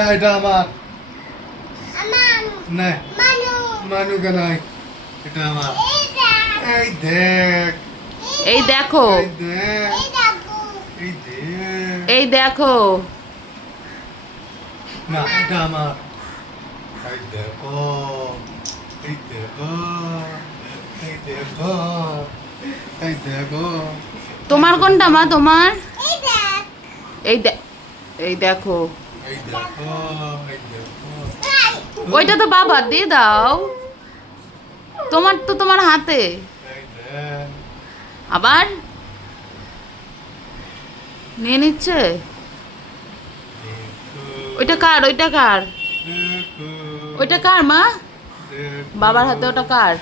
না এটা আমার না মানুকে নাই এটা আমার এই দেখ এই দেখো এই দেখ এই দেখ এই দেখো না এটা আমার এই দেখো এই দেখো এই দেখো এই দেখো তোমার কোনটা মা তোমার এই এই দেখো এই দেখো এই দেখো ওইটা তো বাবা দিয়ে দাও তোমার তো তোমার হাতে এই দেখ আবার নিয়ে নিচ্ছে ওইটা কার ওইটা কার দেখো ওইটা কার মা দেখো বাবার হাতে ওটা কার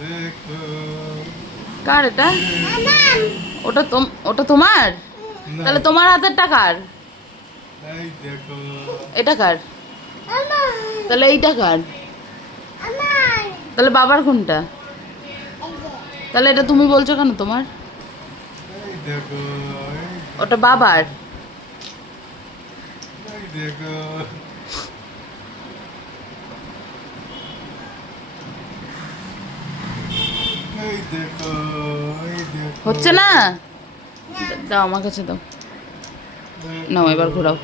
দেখো কার এটা ওটা ওটা তোমার না, তাহলে তোমার হাতেরটা কার এই দেখো এটা কার তাহলে এইটা কার তাহলে বাবার কোনটা তাহলে এটা তুমি বলছো কেন তোমার এই দেখো ওটা বাবার এই দেখো এই দেখো এই দেখো হচ্ছে না দাও আমার কাছে দাও নাও এবার ঘোরাও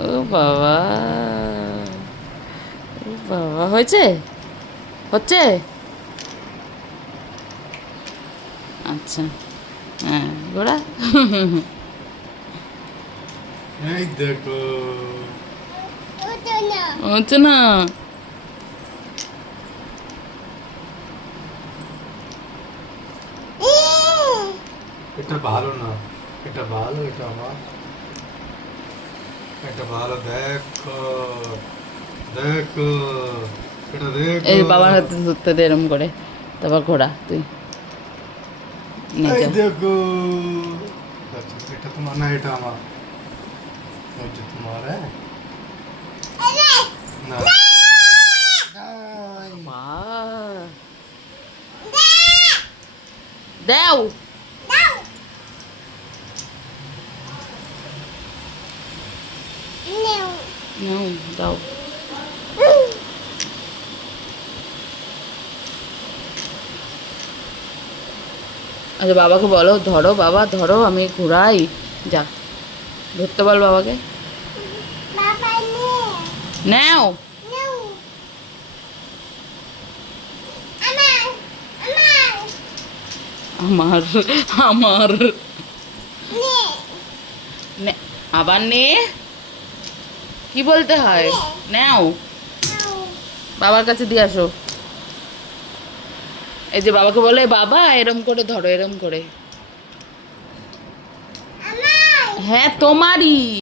ও বাবা ও বাবা হয়েছে হচ্ছে আচ্ছা হ্যাঁ ঘোরা এই দেখো হচ্ছে না এটা ভালো না এটা ভালো এটা আমার এটা ভালো দেখো দেখো এটা দেখো এই বাবার হাতে ধরতে দে এরম করে তারপর ঘোরা তুই নিয়ে এই যা। দেখো আচ্ছা, এটা তোমার না এটা আমার ওইটা তোমার হ্যাঁ না নাই। মা দাও নাও দাও আচ্ছা বাবাকে বলো ধরো বাবা ধরো আমি ঘুরাই যা ধরতে বল বাবাকে নাও আমার আমার আবার নে কি বলতে হয় নাও বাবার কাছে দিয়ে আসো এই যে বাবাকে বলে বাবা এরম করে ধরো এরম করে হ্যাঁ তোমারই